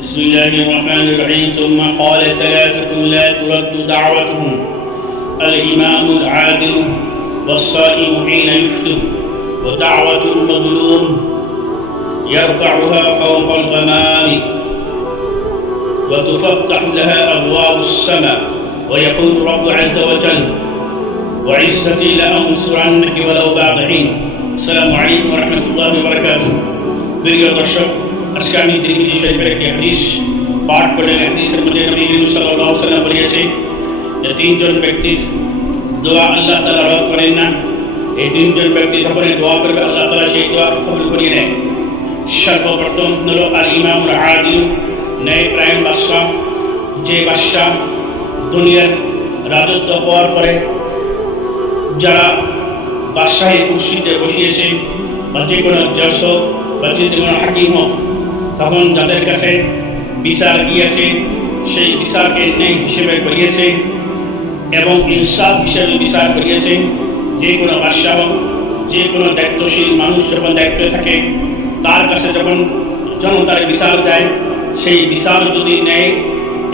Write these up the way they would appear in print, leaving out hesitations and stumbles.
بسم الله الرحمن الرحيم. ثم قال ثلاثة لا ترد دعوتهم: الإمام العادل، والصائم حين يفطر، ودعوة المظلوم يرفعها فوق الغمام، وتفتح لها أبواب السماء، ويقول الرب عز وجل: وعزتي لأنصرنك ولو بعد حين. السلام عليكم ورحمة الله وبركاته. প্রিয় দর্শক, আজকে আমি তিরমিজি শরীফের একটি হাদিস পাঠ করলেন। হাদিসের মধ্যে নবী করিম সাল্লাল্লাহু আলাইহি ওয়াসাল্লাম বলেছেন যে তিনজন ব্যক্তির দোয়া আল্লাহ তাআলা রদ করেন না। এই তিনজন ব্যক্তি যখন দোয়া করবে আল্লাহ তাআলা সেই দোয়া কবুল করিয়ে নেন। সর্বপ্রথম হলো আল ইমামুল আদিল, ন্যায়পরায়ণ বাদশাহ। যে বাদশাহ দুনিয়ার রাজত্ব পাওয়ার পরে যারা বাদশাহী কুর্সিতে বসিয়েছে বা যে কোনো জজ হোক বা যে কোনো হাকিম হোক, তখন যাদের কাছে বিচার গিয়েছে সেই বিচারকে ন্যায় হিসেবে করিয়েছে এবং ইনসাফ হিসেবে বিচার করিয়েছে। যে কোনো বাদশাহ হোক, যে কোনো দায়িত্বশীল মানুষ যখন দায়িত্বে থাকে তার কাছে যখন জনতার বিচার যায়, সেই বিচার যদি ন্যায়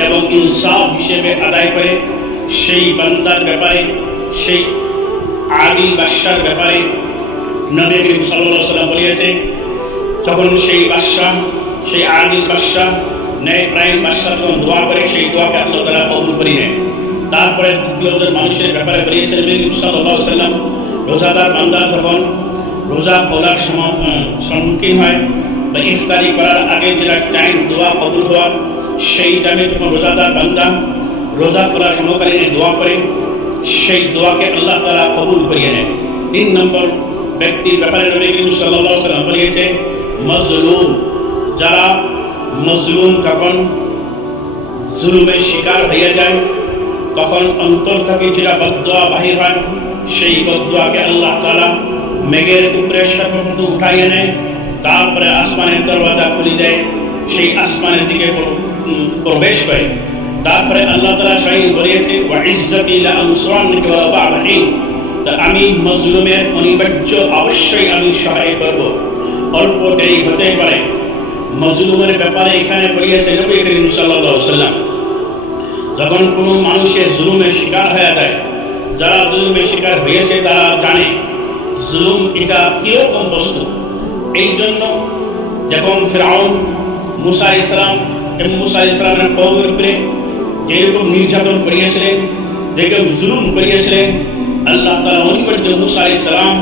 এবং ইনসাফ হিসেবে আদায় করে, সেই বান্দার ব্যাপারে, সেই আদিল বাদশার ব্যাপারে নবী করিম সাল্লাল্লাহু আলাইহি ওয়াসাল্লাম বলেছে, তখন সেই বাদশাহ, সেই আদিল বাদশাহ, ন্যায়পরায়ণ বাদশাহ যখন দোয়া করে, সেই দোয়াকে আল্লাহ তাআলা কবুল করে নেন। তারপরে দ্বিতীয়জন মানুষের ব্যাপারে বলেছেন নবী করিম সাল্লাল্লাহু আলাইহি ওয়াসাল্লাম, রোজাদার বান্দা যখন রোজা খোলার সম্মুখীন হয় বা ইফতারি করার আগে যেটা টাইম দোয়া কবুল হওয়ার, সেই টাইমে যখন রোজাদার বান্দা রোজা খোলার সমকালীন দোয়া করে, সেই দোয়াকে আল্লাহ তাআলা কবুল করিয়ে নেন। 3 নম্বর ব্যক্তির ব্যাপারে নবী করিম সাল্লাল্লাহু আলাইহি ওয়াসাল্লাম বলেছে মজলুম। যারা মজলুম তখন জুলুমের শিকার হয়ে যায়, তখন অন্তর থেকে যেটা বদদোয়া বাহির হয়, সেই বদদোয়াকে আল্লাহ তাআলা মেঘের উপরে সর্বপ্রথম উঠাইয়ে নেয়, তারপরে আসমানের দরওয়াজা খুলে দেয়, সেই আসমানের দিকে প্রবেশ করে। তারপরে আল্লাহ তাআলা স্বয়ং বলেছে ওয়া ইজ্জতি লা আনসুরান্নাকা ওয়া বা'দ হিন। তা আমি মজলুমের অনিবার্য অবশ্যই আমি সহায় করব, অল্প দেরি হতে পারে। মজলুমের ব্যাপারে এখানে বলেছে নবী করিম সাল্লাল্লাহু আলাইহি ওয়াসাল্লাম, যখন কোনো মানুষের জুলুমের শিকার হয়ে যায়, যারা জুলুমের শিকার হয়েছে তারা জানে জুলুম এটা কিরকম বস্তু। এই জন্য যখন ফিরআউন মুসা ইসলামের কওমের উপরে যেরকম নির্যাতন করিয়েছিলেন, যেরকম জুলুম করিয়েছিলেন, আল্লাহ তাআলা অনিবার্য মুসা ইসলাম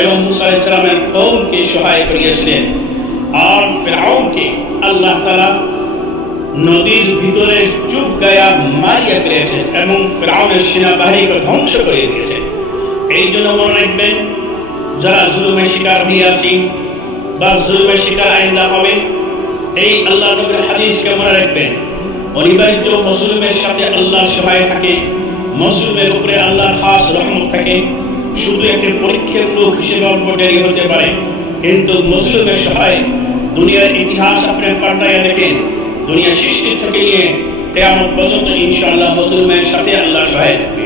এবং মুসা ইসলামের কওমকে সহায় করিয়েছিলেন। আর ফিরআউনকে আল্লাহ তাআলা নদীর ভিতরে চুপ গায়া মারিয়া ফেলেছেন এবং ফিরআউনের সেনাবাহিনীকে ধ্বংস করে দিয়েছেন। এই জন্য মনে রাখবেন, যারা জুলুমের শিকার হয়ে আছি বা জুলুমের শিকার আইন্দা হবে, এই আল্লাহ নবীর হাদিসকে মনে রাখবেন। অনিবার্য মজলুমের সাথে আল্লাহ সহায় থাকে, মজলুমের উপরে আল্লাহর খাস রহমত থাকে। শুধু একটি পরীক্ষার লোক হিসেবে অল্প দেরি হতে পারে, কিন্তু মজলুমের সহায় দুনিয়ার ইতিহাস আপনি পাল্টাইয়া দেখেন, দুনিয়া সৃষ্টি থেকে নিয়ে কিয়ামত পর্যন্ত ইনশাআল্লাহ মজলুমের সাথে আল্লাহ সহায় থাকবে।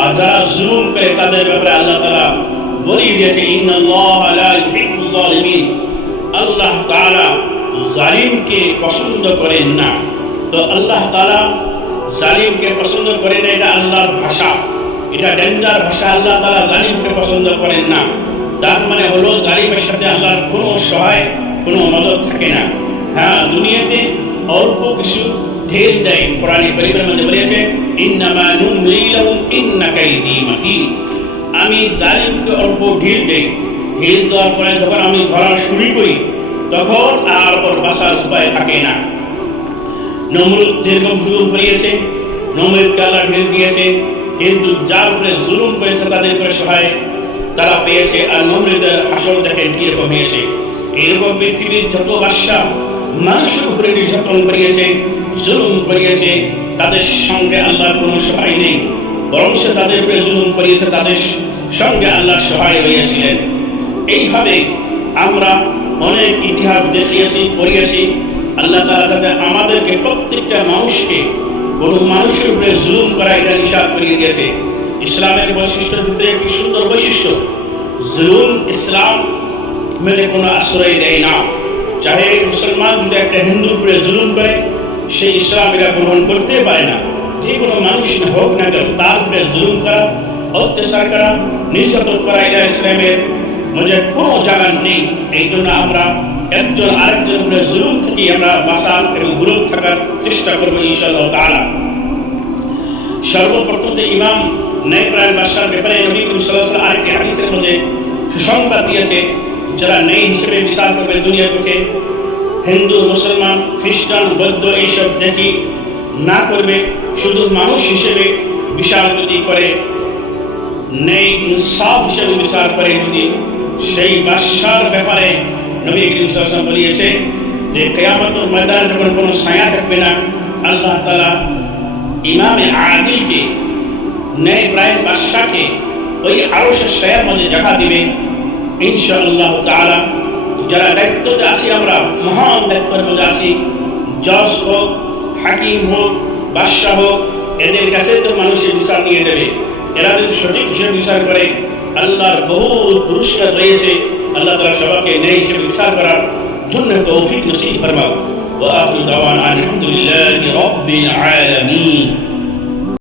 আর যারা জুলুম করে তাদের ব্যাপারে আল্লাহ তাআলা বলে দিয়েছে ইন্নাল্লাহা লা ইউহিব্বুল যালিমিন। আল্লাহ তাআলা জালিমকে পছন্দ করেন না। তো আল্লাহ তাআলা জালিমকে পছন্দ করেন না, এটা আল্লাহর ভাষা, এটা ডেঞ্জার ভাষা। আল্লাহ তাআলা জালিমকে পছন্দ করেন না, তার মানে হলো জালিমের সাথে আল্লাহর কোনো সহায়, কোনো মদদ থাকে না। হ্যাঁ, দুনিয়াতে অল্প কিছু ঢেল দেয়। কোরআনে কারীমের মধ্যে বলেছে ইন্নামা নুমলি লাহুম ইন্না কাইদি মাতিন। আমি জালিমকে অল্প ঢিল দেই, ঢিল দেওয়ার পরে যখন আমি ধরা শুরু করি, তখন আর ওর বাঁচার উপায় থাকে না। নমরুদ যেরকম জুলুম করিয়েছে, নমরুদকে আল্লাহ ঢিল দিয়েছে, কিন্তু যার উপরে জুলুম করেছে তাদের উপরে সহায় তারা পেয়েছে। আর নমরুদের হাসর দেখেন কিরকম হয়েছে। এরকম পৃথিবীর যত বাদশা মানুষের উপরে নির্যাতন করিয়েছে, জুলুম করিয়েছে, তাদের সঙ্গে আল্লাহর কোনো সহায় নেই, বরং সে তাদের উপরে জুলুম করিয়েছে, তাদের সঙ্গে আল্লাহ সহায় হয়েছিলেন। এইভাবে আমরা অনেক ইতিহাস দেখিয়েছি, পড়িয়েছি। আল্লাহ তাআলা যাতে আমাদেরকে প্রত্যেকটা মানুষকে কোনো মানুষের উপরে জুলুম করা এটা নিষেধ করিয়ে দিয়েছে। ইসলামের বৈশিষ্ট্যের ভিতরে একটি সুন্দর বৈশিষ্ট্য, জুলুম ইসলাম মেনে কোনো আশ্রয় দেয় না। চাহে মুসলমান যদি একটা হিন্দুর উপরে জুলুম করে, সেই ইসলাম এরা গ্রহণ করতে পারে না। যে কোনো মানুষ হোক না কেন, তার উপরে জুলুম করা, অত্যাচার করা, নির্যাতন করা, এটা ইসলামের মধ্যে কোনো জায়গা নেই। এই জন্য আমরা একজন আরেকজনের উপরে জুলুম থেকে আমরা বাঁচার এবং বিরত থাকার চেষ্টা করবো ইনশাআল্লাহ তাআলা। সর্বপ্রথম ইমাম ন্যায়পরায়ণ বাদশার ব্যাপারে নবী করিম সাল্লাল্লাহু আলাইহি ওয়াসাল্লাম আরেকটি হাদিসের মধ্যে সুসংবাদ দিয়েছে, যারা ন্যায় হিসেবে বিচার করবে দুনিয়ার বুকে, হিন্দু, মুসলমান, খ্রিস্টান, বৌদ্ধ এইসব দেখি না করবে, শুধু মানুষ হিসেবে বিচার যদি করে, ন্যায় ইনসাফ হিসেবে বিচার করে, যদি সেই বাদশার ব্যাপারে নবী করিম সাল্লাল্লাহু আলাইহি ওয়াসাল্লাম বলিয়েছে যে কিয়ামতের ময়দানে যখন কোনো ছায়া থাকবে না, আল্লাহ তাআলা ইমামে আদিলকে, ন্যায়পরায়ণ বাদশাকে ওই আরশের ছায়ার মধ্যে জায়গা দিবে ইনশাআল্লাহ তাআলা। যারা দায়িত্বতে আছি, আমরা মহান দায়িত্বের মধ্যে আছি, জজ হোক, হাকিম হোক, বাদশাহ হোক, এদের কাছে তো মানুষের বিচার নিয়ে দেবে। এরা যদি সঠিক হিসেবে বিচার করে, আল্লাহর বহু পুরস্কার রয়েছে। আল্লাহ তাআলা সবাইকে ন্যায় হিসেবে বিচার করার জন্য তৌফিক নসিব ফরমাও। ওয়া আখিরু দাওয়ানা আলহামদুলিল্লাহি রাব্বিল আলামিন।